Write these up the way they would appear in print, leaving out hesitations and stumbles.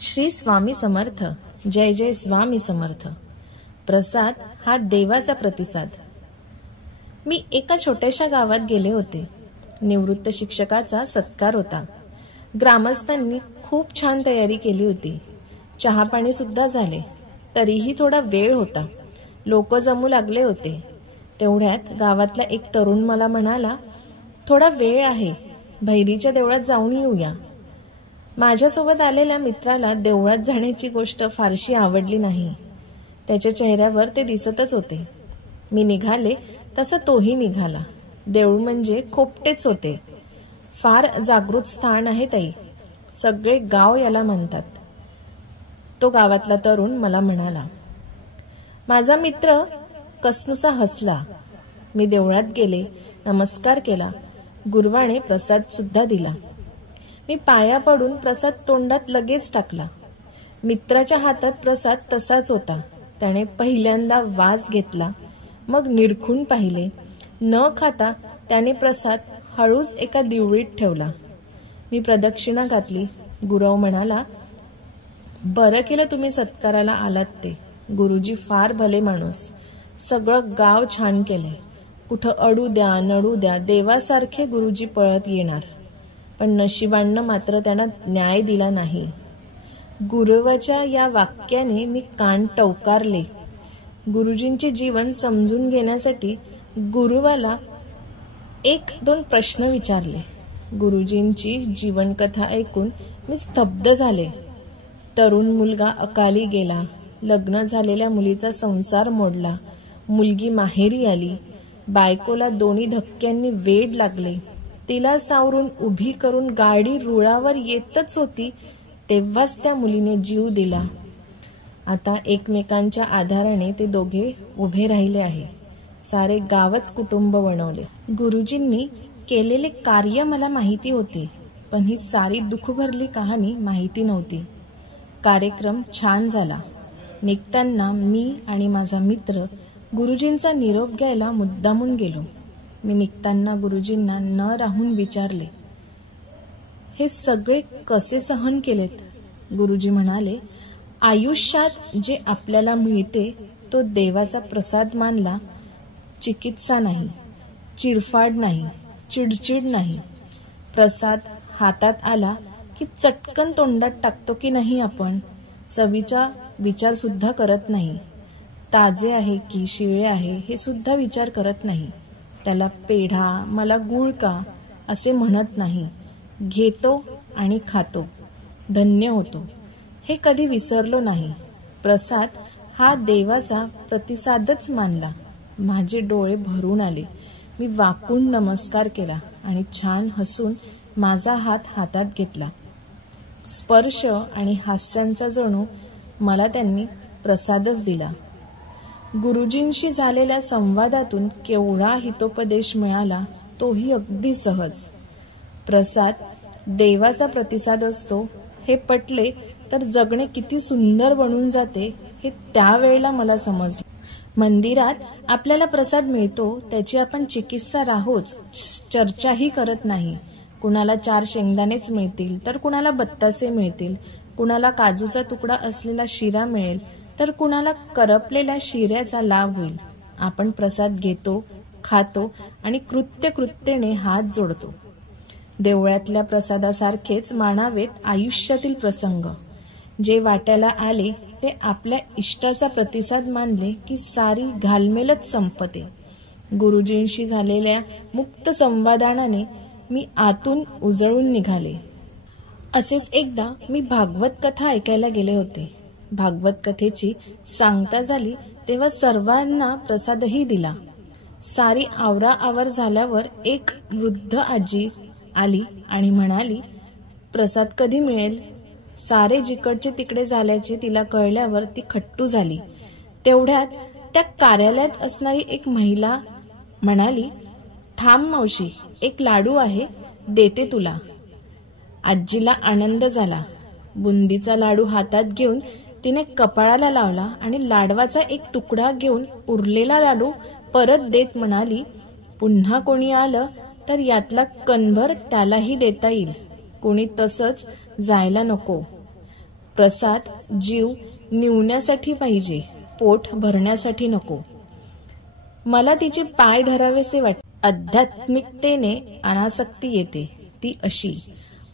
श्री स्वामी समर्थ. जय जय स्वामी समर्थ. प्रसाद हा देवाचा प्रतिसाद. मी एका छोट्याशा गावात गेले होते. निवृत्त शिक्षकाचा सत्कार होता. ग्रामस्थांनी खूप छान तयारी केली होती. चहा पाणी सुद्धा झाले. तरीही थोडा वेळ होता. लोक जमू लागले होते. तेवढ्यात गावातला एक तरुण मला म्हणाला, थोडा वेळ आहे, भैरीच्या देवळात जाऊन येऊया. माझ्यासोबत आलेल्या मित्राला देवळात जाण्याची गोष्ट फारशी आवडली नाही. त्याच्या चेहऱ्यावर ते दिसतच होते. मी निघाले तसं तोही निघाला. देऊळ म्हणजे खोपटेच होते. फार जागृत स्थान आहे ताई. सगळे गाव याला म्हणतात. तो गावातला तरुण मला म्हणाला. माझा मित्र कसनुसा हसला. मी देवळात गेले, नमस्कार केला. गुरुवाने प्रसाद सुद्धा दिला. मी पाया पडून प्रसाद तोंडात लगेच टाकला. मित्राच्या हातात प्रसाद तसाच होता. त्याने पहिल्यांदा वास घेतला, मग निरखून पाहिले. न खाता त्याने प्रसाद हळूच एका दिवळीत ठेवला. मी प्रदक्षिणा घातली. गुरव म्हणाला, बरं केलं तुम्ही सत्काराला आलात ते. गुरुजी फार भले माणूस. सगळं गाव छान केले. कुठं अडू द्या नडू द्या, देवासारखे गुरुजी पळत येणार. पण नशिबानं मात्र त्यांना न्याय दिला नाही. गुरुवाच्या या वाक्याने मी कान टवकारले. गुरुजींचे जीवन समजून घेण्यासाठी गुरुवाला 1-2 प्रश्न विचारले. गुरुजींची जीवनकथा ऐकून मी स्तब्ध झाले. तरुण मुलगा अकाली गेला. लग्न झालेल्या मुलीचा संसार मोडला. मुलगी माहेरी आली. बायकोला दोन्ही धक्क्यांनी वेड लागले. तिला सावरून उभी करून गाडी रुळावर येतच होती तेव्हाच त्या मुलीने जीव दिला. आता एकमेकांच्या आधाराने ते दोघे उभे राहिले आहे. सारे गावच कुटुंब बनवले. गुरुजींनी केलेले कार्य मला माहिती होते, पण ही सारी दुःख भरली कहाणी माहिती नव्हती. कार्यक्रम छान झाला. निघताना मी आणि माझा मित्र गुरुजींचा निरोप घ्यायला मुद्दामून गेलो. मी निघताना गुरुजींना न राहून विचारले, हे सगळे कसे सहन केलेत? गुरुजी म्हणाले, आयुष्यात जे आपल्याला मिळते तो देवाचा प्रसाद मानला. चिकित्सा नाही, चिरफाड नाही, चिडचिड नाही. प्रसाद हातात आला की चटकन तोंडात टाकतो की नाही आपण. चवीचा विचार सुद्धा करत नाही. ताजे आहे की शिळे आहे हे सुद्धा विचार करत नाही. त्याला पेढा, मला गुळ का असे म्हणत नाही. घेतो आणि खातो. धन्य होतो. हे कधी विसरलो नाही. प्रसाद हा देवाचा प्रतिसादच मानला. माझे डोळे भरून आले. मी वाकून नमस्कार केला आणि छान हसून माझा हात हातात घेतला. स्पर्श आणि हास्यांचा जणू मला त्यांनी प्रसादच दिला. गुरुजींशी झालेल्या संवादातून केवढा हितोपदेश मिळाला, तोही अगदी सहज. प्रसाद देवाचा प्रतिसाद असतो हे पटले तर जगणे किती सुंदर बनून जाते हे त्यावेळेला मला समजले. मंदिरात आपल्याला प्रसाद मिळतो त्याची आपण चिकित्सा राहोच, चर्चाही करत नाही. कुणाला 4 शेंगदाणेच मिळतील तर कुणाला बत्तासे मिळतील. कुणाला काजूचा तुकडा असलेला शिरा मिळेल तर कुणाला करपलेल्या शिऱ्याचा लाभ होईल. आपण प्रसाद घेतो, खातो आणि कृत्यकृत्येने हात जोडतो. देवळातल्या प्रसादासारखेच मानावेत आयुष्यातील प्रसंग. जे वाट्याला आले ते आपल्या इष्टाचा प्रतिसाद मानले की सारी घालमेलच संपते. गुरुजींशी झालेल्या मुक्त संवादाने मी आतून उजळून निघाले. असेच एकदा मी भागवत कथा ऐकायला गेले होते. भागवत कथेची सांगता झाली तेव्हा सर्वांना प्रसादही दिला. सारी आवराआवर झाल्यावर एक वृद्ध आजी आली आणि म्हणाली, प्रसाद कधी मिळेल? सारे जिकडचे तिकडे झाल्याचे तिला कळल्यावर ती खट्टू झाली. तेवढ्यात त्या कार्यालयात असणारी एक महिला म्हणाली, थांब मावशी, एक लाडू आहे, देते तुला. आजीला आनंद झाला. बुंदीचा लाडू हातात घेऊन तिने कपाळाला लावला आणि लाडवाचा एक तुकडा घेऊन उरलेला लाडू परत देत म्हणाली, पुन्हा कोणी आलं तर यातला कणभर त्यालाही देता येईल. कोणी तसंच जायला नको. प्रसाद जीव निवण्यासाठी पाहिजे, पोट भरण्यासाठी नको. मला तिचे पाय धरावेसे वाटते. आध्यात्मिकतेने अनासक्ती येते, ती अशी.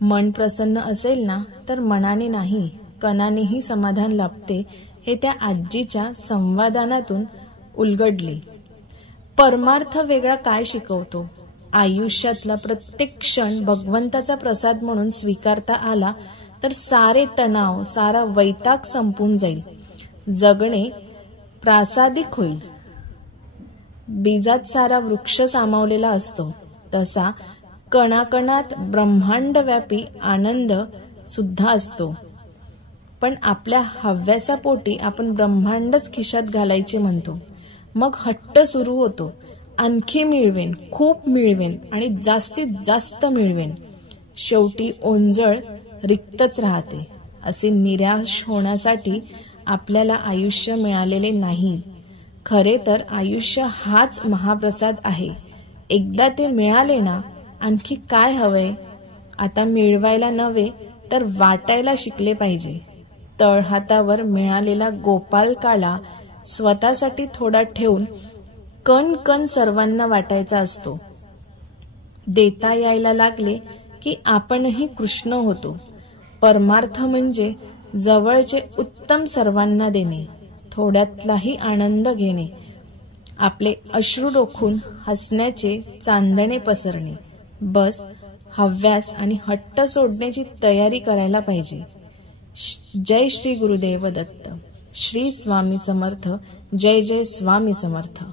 मन प्रसन्न असेल ना तर मनाने नाही कणानेही समाधान लाभते, हे त्या आजीच्या संवादानातून उलगडले. परमार्थ वेगळा काय शिकवतो? आयुष्यातला प्रत्येक क्षण भगवंताचा प्रसाद म्हणून स्वीकारता आला तर सारे तणाव, सारा वैताग संपून जाईल. जगणे प्रासादिक होईल. बीजात सारा वृक्ष सामावलेला असतो, तसा कणाकणात ब्रह्मांडव्यापी आनंद सुद्धा असतो. पण आपल्या हव्यासापोटी आपण ब्रह्मांडच खिशात घालायचे म्हणतो. मग हट्ट सुरू होतो, आणखी मिळवेन, खूप मिळवेन आणि जास्तीत जास्त मिळवेन. शेवटी ओंजळ रिक्तच राहते. असे निराश होण्यासाठी आपल्याला आयुष्य मिळालेले नाही. खरे तर आयुष्य हाच महाप्रसाद आहे. एकदा ते मिळाले ना, आणखी काय हवंय? आता मिळवायला नव्हे तर वाटायला शिकले पाहिजे. तळहातावर मिळालेला गोपालकाला स्वतःसाठी थोडा ठेवून कण कण सर्वांना वाटायचा असतो. देता यायला लागले की आपणही कृष्ण होतो. परमार्थ म्हणजे जवळचे उत्तम सर्वांना देणे, थोड्यातलाही आनंद घेणे, आपले अश्रू रोखून हसण्याचे चांदणे पसरणे. बस हव्यास आणि हट्ट सोडण्याची तयारी करायला पाहिजे. जय श्री गुरुदेव दत्त. श्री स्वामी समर्थ. जय जय स्वामी समर्थ.